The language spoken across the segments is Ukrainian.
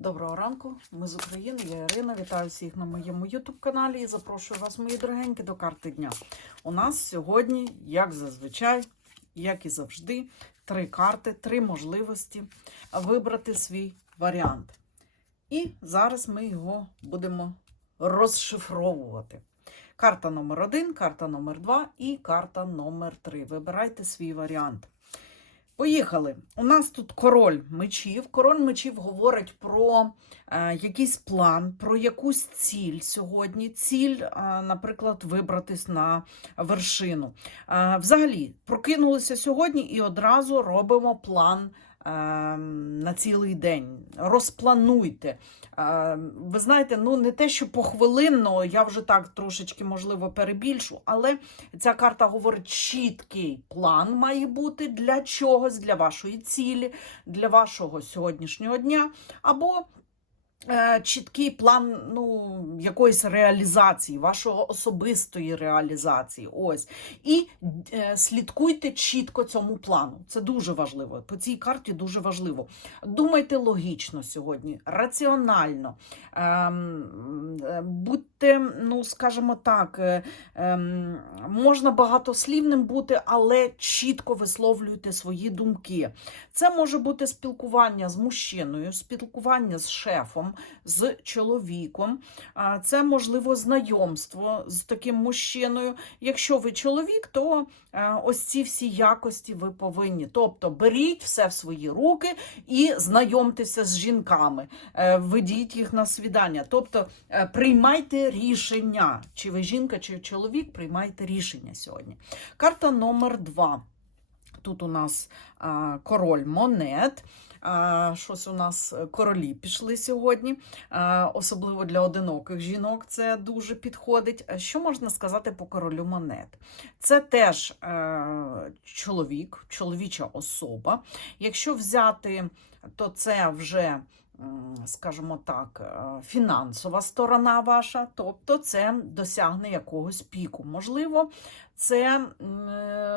Доброго ранку, ми з України, я Ірина. Вітаю всіх на моєму YouTube-каналі і запрошую вас, мої дорогенькі, до карти дня. У нас сьогодні, як зазвичай, як і завжди, три карти, три можливості вибрати свій варіант. І зараз ми його будемо розшифровувати. Карта номер один, карта номер два і карта номер три. Вибирайте свій варіант. Поїхали. У нас тут король мечів. Король мечів говорить про е, якийсь план, про якусь ціль сьогодні. Ціль, е, наприклад, вибратись на вершину. Е, взагалі, прокинулися сьогодні і одразу робимо план. Е, На цілий день розплануйте. Е, Ви знаєте, ну не те, що похвилинно, я вже так трошечки можливо перебільшу, але Ця карта говорить, чіткий план має бути для чогось, для вашої цілі, для вашого сьогоднішнього дня, або чіткий план ну, якоїсь реалізації, вашого особистої реалізації. Ось. І е, слідкуйте чітко цьому плану. Це дуже важливо. По цій карті дуже важливо. Думайте логічно сьогодні, раціонально. Ем, е, будьте, ну, скажімо так, е, ем, можна багатослівним бути, але чітко висловлюйте свої думки. Це може бути спілкування з мужчиною, спілкування з шефом, з чоловіком. Це можливо знайомство з таким мужчиною. Якщо ви чоловік, то е, ось ці всі якості ви повинні. Тобто беріть все в свої руки і знайомтеся з жінками, е, ведіть їх на свідання. Тобто е, приймайте рішення. Чи ви жінка, чи чоловік, приймайте рішення сьогодні. Карта номер два. Тут у нас король монет. Щось у нас королі пішли сьогодні, особливо для одиноких жінок це дуже підходить. А Що можна сказати по королю монет? Це теж е, чоловік, чоловіча особа. Якщо взяти, то це вже. Скажімо так, е, фінансова сторона ваша, тобто це досягне якогось піку. Можливо, це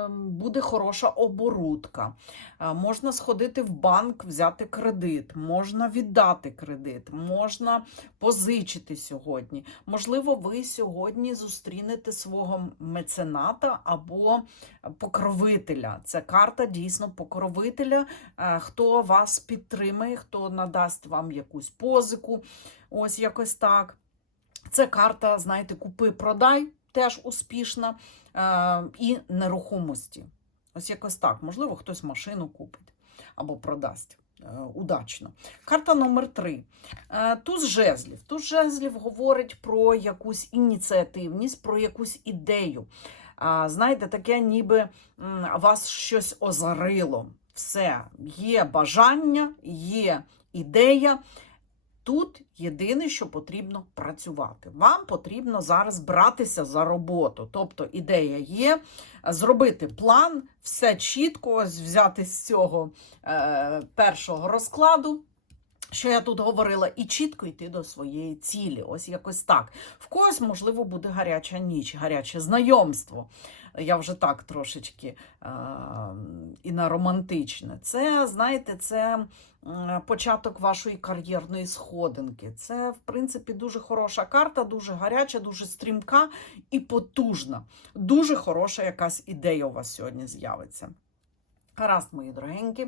буде хороша оборудка. Можна сходити в банк, взяти кредит, можна віддати кредит, можна позичити сьогодні. Можливо, ви сьогодні зустрінете свого мецената або покровителя. Це карта дійсно покровителя, хто вас підтримає, хто надасть вам якусь позику. Ось якось так. Це карта, знаєте, купи-продай, теж успішна, е, і нерухомості. Ось якось так. Можливо, хтось машину купить або продасть. е, Удачно. Карта номер три. Е, Туз жезлів. Туз жезлів говорить про якусь ініціативність, про якусь ідею. Знаєте, таке, ніби вас щось озарило. Все, є бажання, є ідея. Тут єдине, що потрібно працювати. Вам потрібно зараз братися за роботу. Тобто ідея є, зробити план, все чітко, взяти з цього е, першого розкладу. Що я тут говорила, і чітко йти до своєї цілі. Ось якось так. В когось, можливо, буде гаряча ніч, гаряче знайомство. Я вже так трошечки е, і на романтичне. Це, знаєте, це початок вашої кар'єрної сходинки. Це, в принципі, дуже хороша карта, дуже гаряча, дуже стрімка і потужна. Дуже хороша якась ідея у вас сьогодні з'явиться. Гаразд, мої дорогенькі.